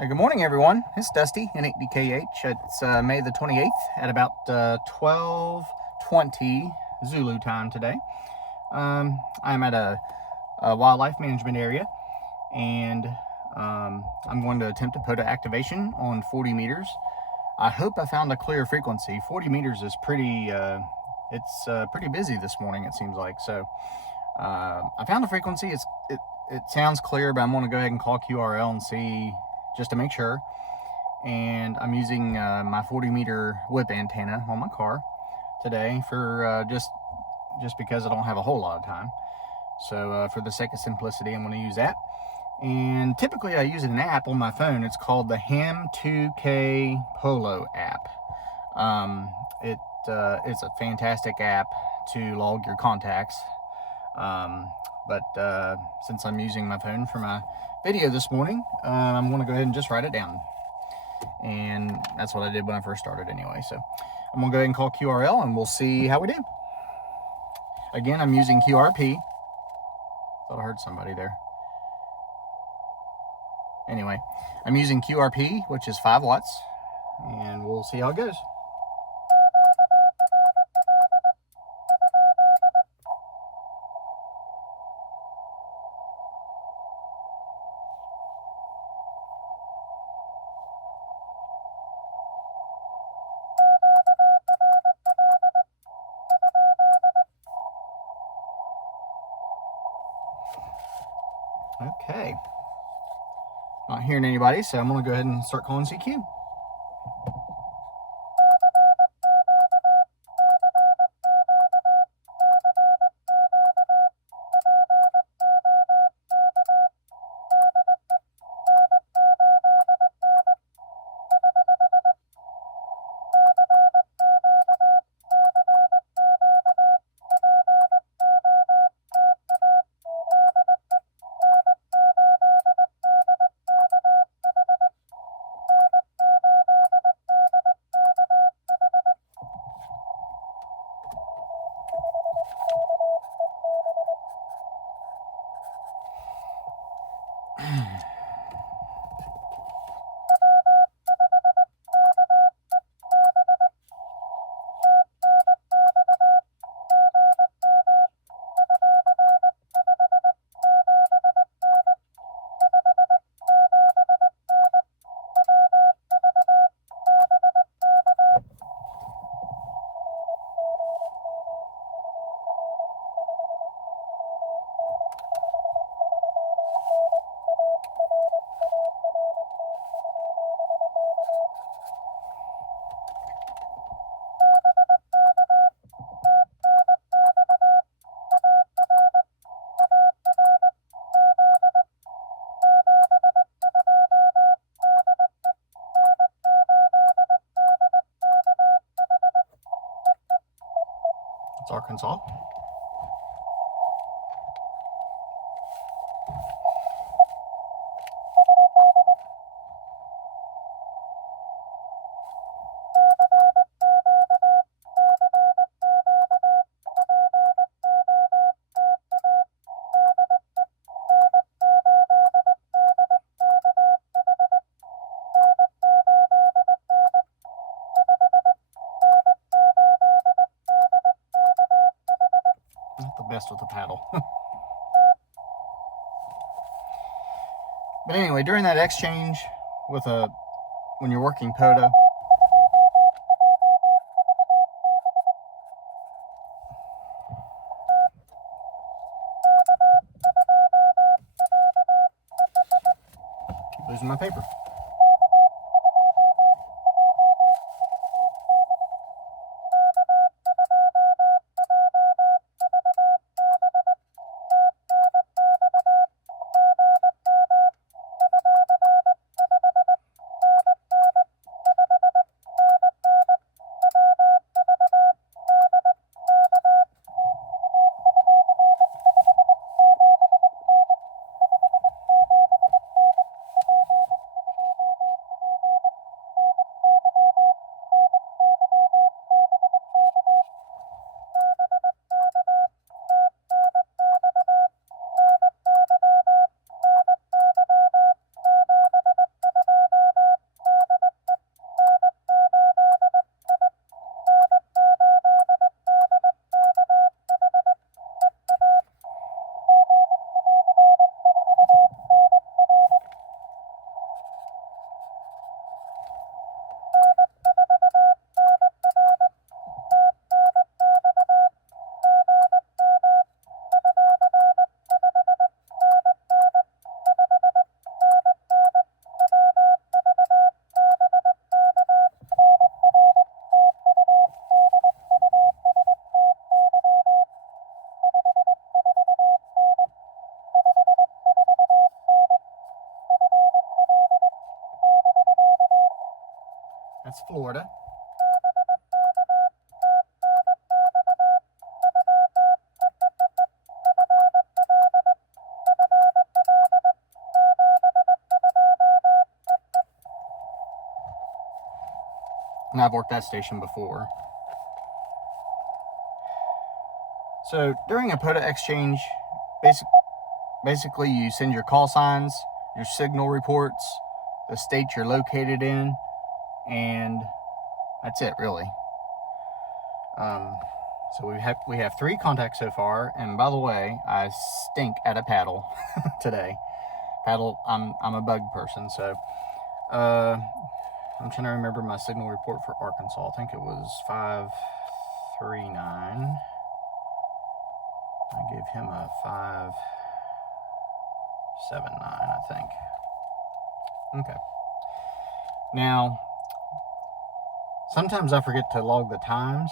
Hey, good morning, everyone. It's Dusty, N8DKH. It's May the 28th at about 12:20 Zulu time today. I'm at a wildlife management area, and I'm going to attempt a POTA activation on 40 meters. I hope I found a clear frequency. 40 meters is pretty busy this morning, it seems like. So I found a frequency. It sounds clear, but I'm going to go ahead and call QRL and see just to make sure. And I'm using my 40 meter whip antenna on my car today for just because I don't have a whole lot of time. So for the sake of simplicity, I'm going to use that. And typically I use an app on my phone. It's called the Ham2K Polo app. It's a fantastic app to log your contacts. But since I'm using my phone for my video this morning, I'm going to go ahead and just write it down. And that's what I did when I first started anyway. So I'm going to go ahead and call QRL and we'll see how we do. Again, I'm using QRP. Thought I heard somebody there. Anyway, I'm using QRP, which is 5 watts, and we'll see how it goes. Okay. Not hearing anybody, so I'm going to go ahead and start calling CQ. It's Arkansas. Not the best with the paddle. But anyway, during that exchange when you're working POTA, keep losing my paper. That's Florida. And I've worked that station before. So during a POTA exchange, basically you send your call signs, your signal reports, the state you're located in, and that's it, really. So we have 3 contacts so far, and by the way, I stink at a paddle today. Paddle, I'm a bug person, so I'm trying to remember my signal report for Arkansas. I think it was 539. I gave him a 579, I think. Okay. Now, sometimes I forget to log the times.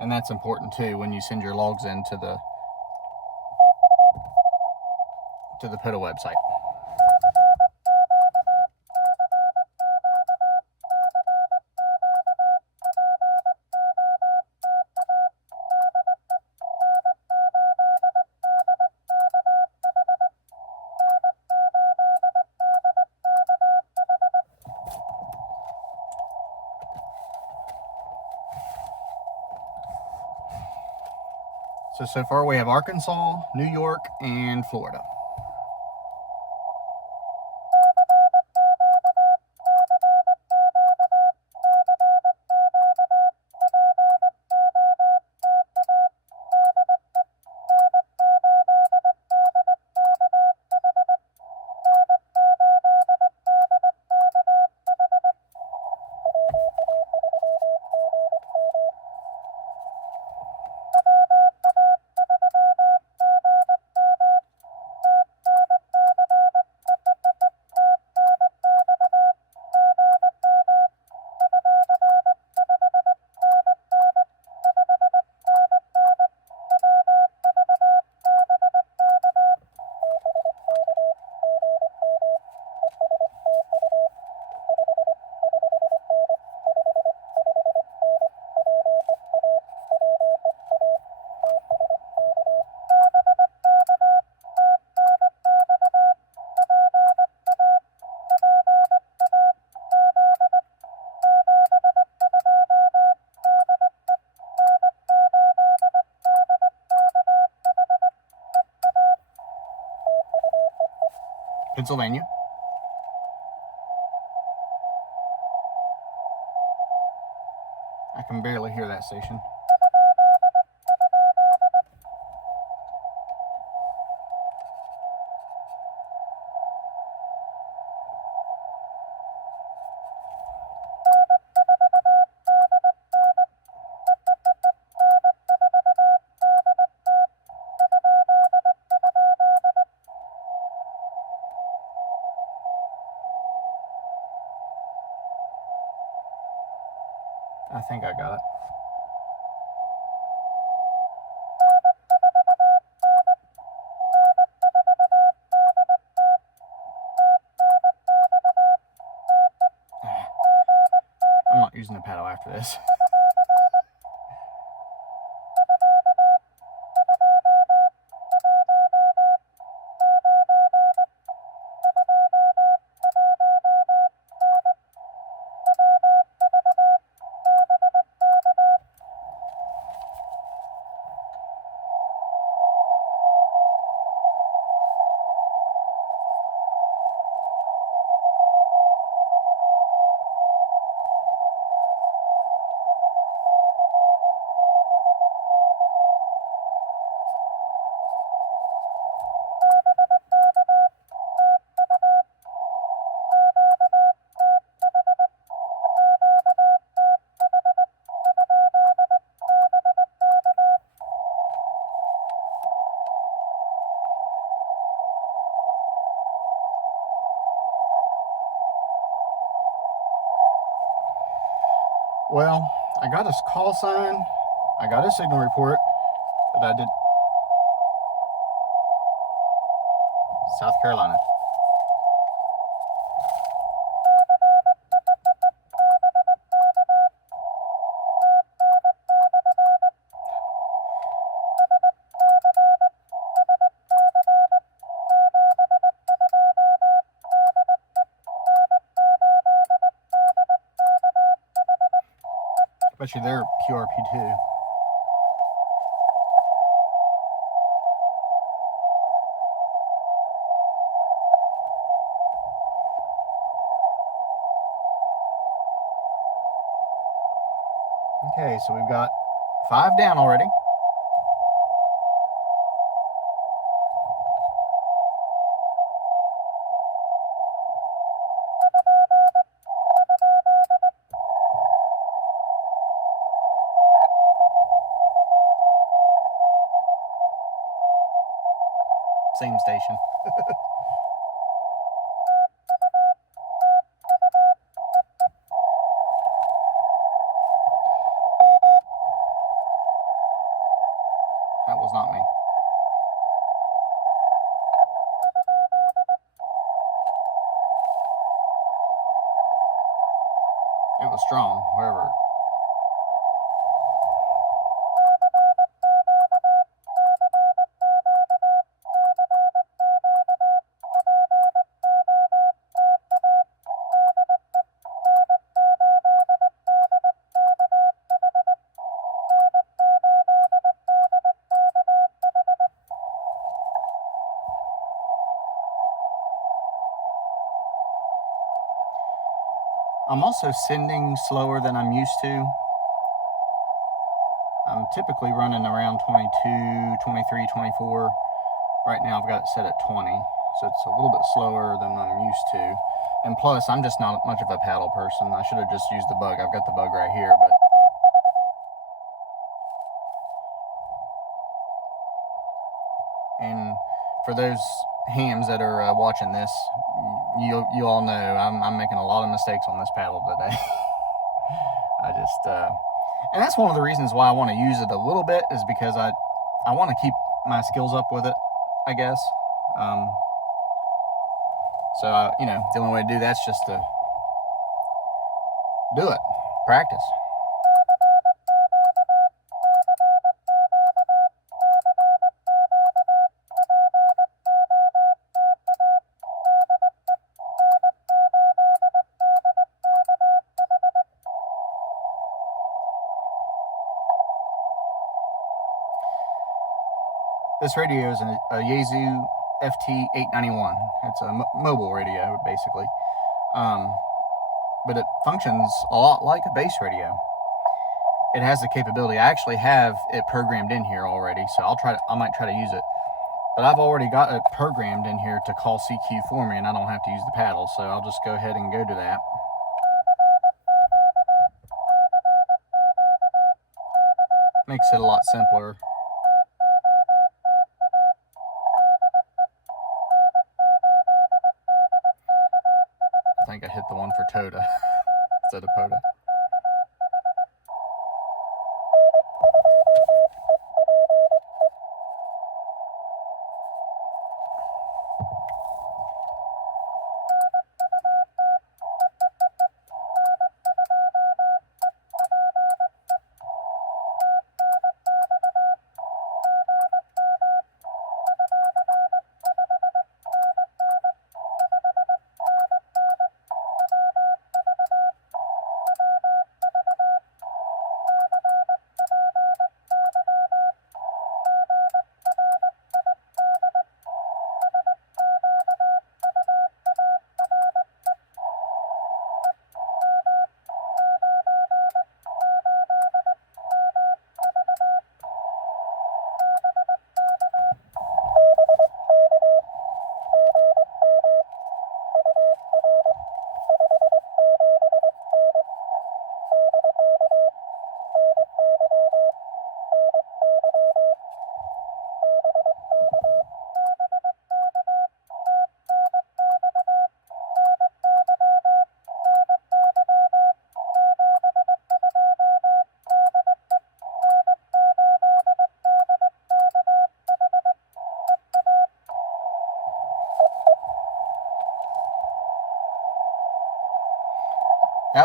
And that's important too when you send your logs into the POTA website. So far we have Arkansas, New York, and Florida. Pennsylvania. I can barely hear that station. I think I got it. I'm not using the paddle after this. Well, I got a call sign, I got a signal report, but I South Carolina. Bet you they're QRP too. Okay, so we've got 5 down already. Same station. That was not me. It was strong, wherever. I'm also sending slower than I'm used to. I'm typically running around 22, 23, 24. Right now I've got it set at 20, so it's a little bit slower than I'm used to. And plus, I'm just not much of a paddle person. I should have just used the bug. I've got the bug right here, but and for those hams that are watching this, you all know I'm making a lot of mistakes on this paddle today. I just and that's one of the reasons why I want to use it a little bit, is because I want to keep my skills up with it, I guess. So you know, the only way to do that's just to do it, practice. This radio is a Yaesu FT891. It's a mobile radio, basically. But it functions a lot like a base radio. It has the capability. I actually have it programmed in here already, so I might try to use it. But I've already got it programmed in here to call CQ for me, and I don't have to use the paddle, so I'll just go ahead and go to that. Makes it a lot simpler. I think I hit the one for TOTA instead of POTA.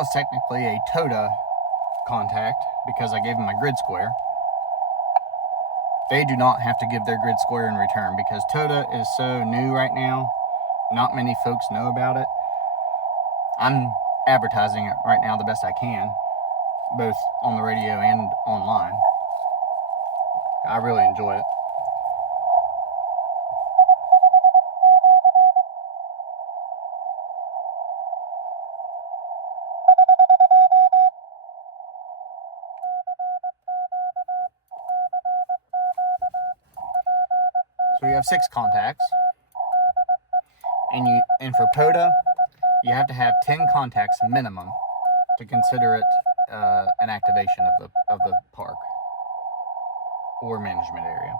was technically a TOTA contact because I gave them my grid square. They do not have to give their grid square in return because TOTA is so new right now. Not many folks know about it. I'm advertising it right now the best I can, both on the radio and online. I really enjoy it. So we have 6 contacts, and for POTA, you have to have 10 contacts minimum to consider it an activation of the park or management area.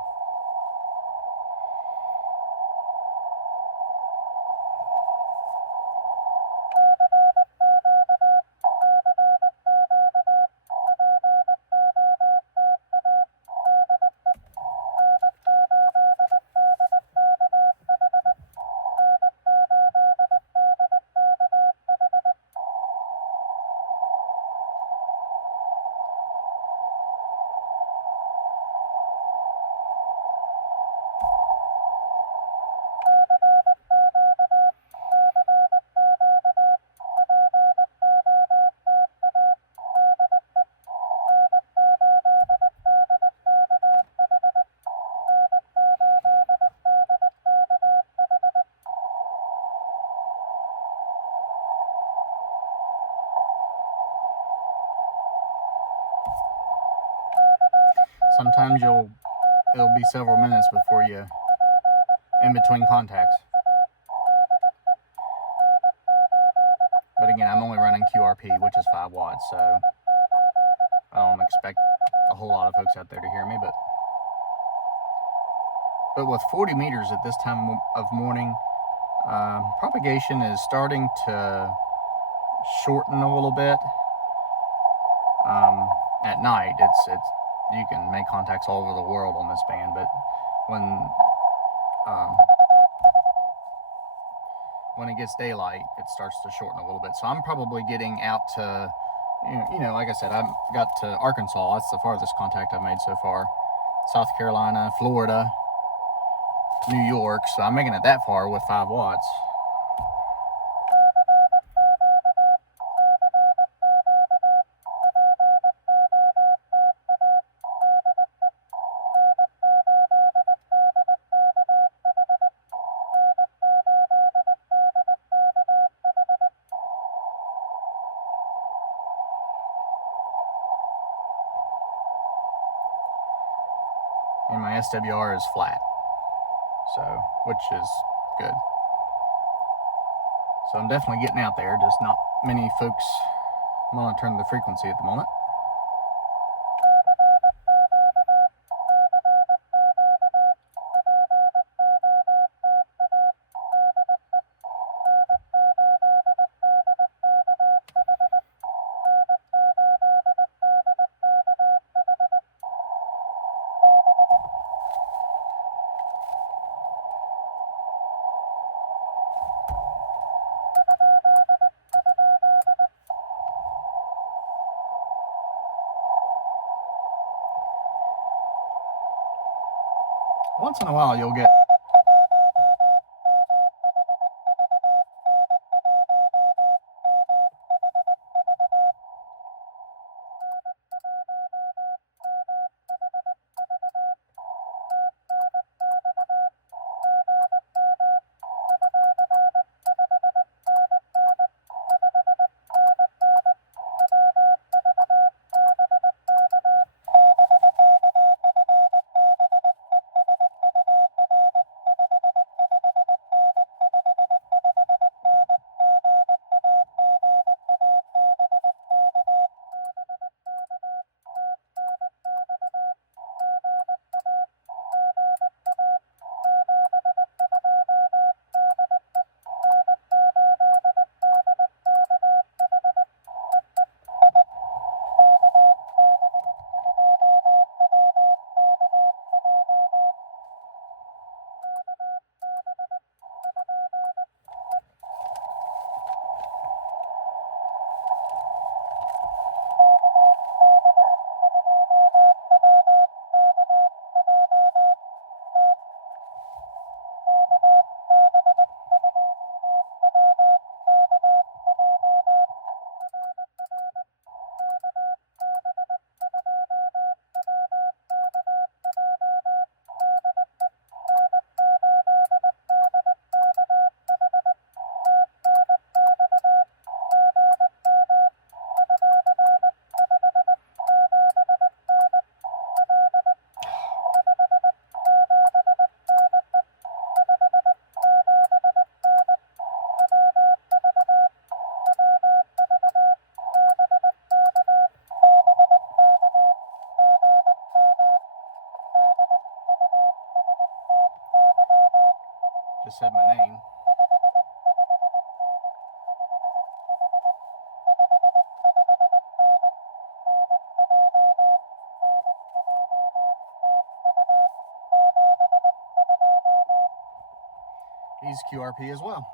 Sometimes it'll be several minutes before you in between contacts. But again, I'm only running QRP, which is 5 watts, so I don't expect a whole lot of folks out there to hear me. But with 40 meters at this time of morning, propagation is starting to shorten a little bit. At night, it's you can make contacts all over the world on this band, but when it gets daylight, it starts to shorten a little bit. So I'm probably getting out to, like I said, I've got to Arkansas. That's the farthest contact I've made so far. South Carolina, Florida, New York. So I'm making it that far with 5 watts. And my SWR is flat, so which is good. So I'm definitely getting out there, just not many folks monitoring the frequency at the moment. Once in a while you'll get just said my name. He's QRP as well.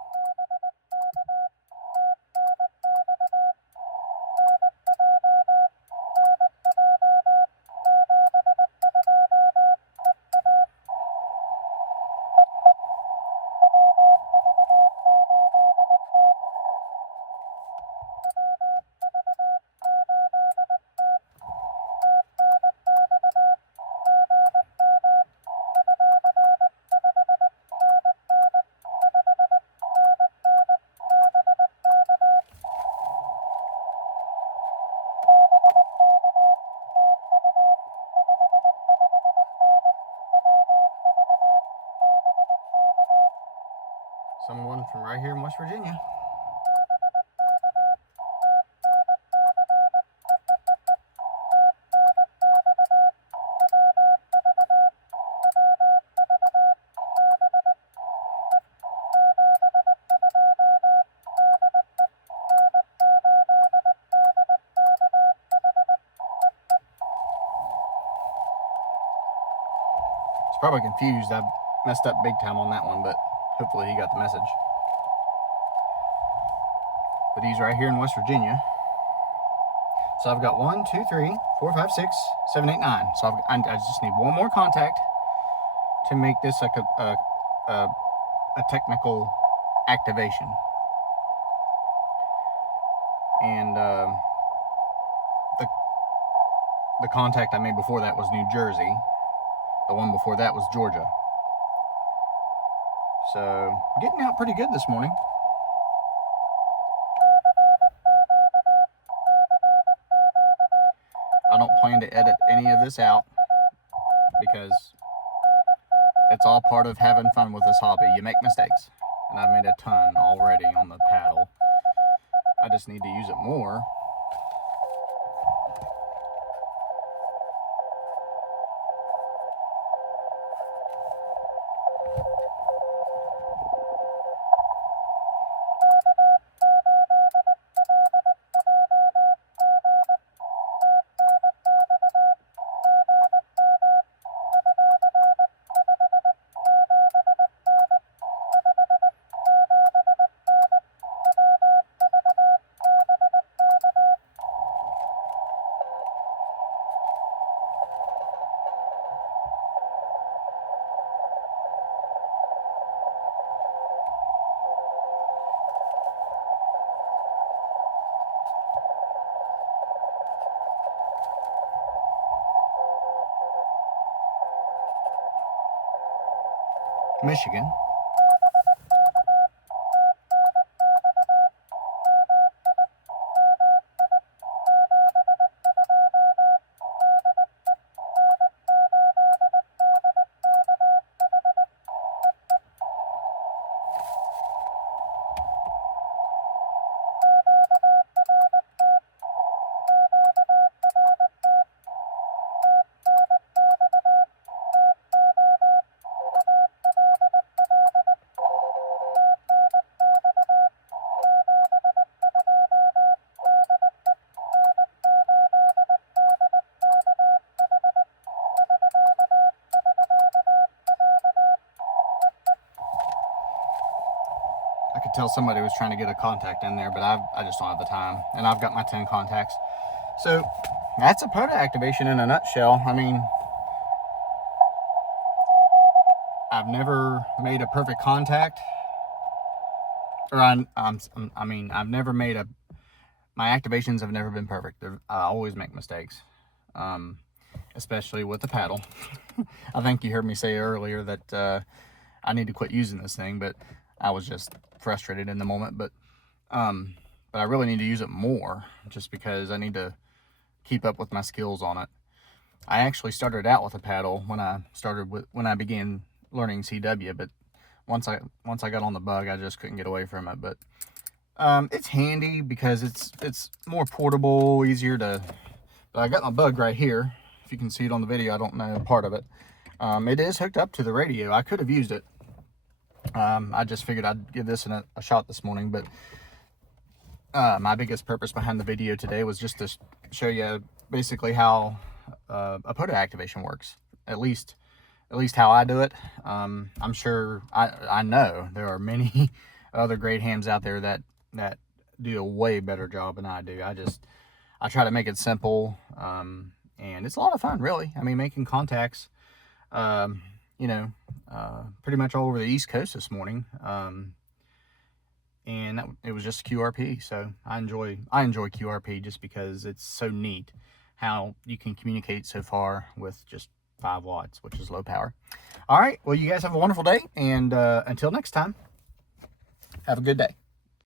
Someone from right here in West Virginia. He's probably confused. I messed up big time on that one, but hopefully he got the message. But he's right here in West Virginia. So I've got 1, 2, 3, 4, 5, 6, 7, 8, 9. So I just need one more contact to make this like a technical activation. And the contact I made before that was New Jersey. The one before that was Georgia. So getting out pretty good this morning. I don't plan to edit any of this out because it's all part of having fun with this hobby. You make mistakes, and I've made a ton already on the paddle. I just need to use it more. Michigan. I could tell somebody was trying to get a contact in there, but I just don't have the time. And I've got my 10 contacts. So that's a POTA activation in a nutshell. I mean, I've never made a perfect contact. Or I've never made my activations have never been perfect. I always make mistakes. Especially with the paddle. I think you heard me say earlier that I need to quit using this thing, but I was just frustrated in the moment. But I really need to use it more, just because I need to keep up with my skills on it. I actually started out with a paddle when I began learning CW, but once I got on the bug, I just couldn't get away from it. But it's handy because it's more portable, easier to. But I got my bug right here. If you can see it on the video, I don't know part of it. It is hooked up to the radio. I could have used it. I just figured I'd give this a shot this morning, but my biggest purpose behind the video today was just to show you basically how a POTA activation works. At least how I do it. I'm sure, I know there are many other great hams out there that do a way better job than I do. I try to make it simple, and it's a lot of fun, really. I mean, making contacts, you know, pretty much all over the East Coast this morning. And it was just QRP. So I enjoy QRP just because it's so neat how you can communicate so far with just 5 watts, which is low power. All right, well, you guys have a wonderful day, and until next time, have a good day.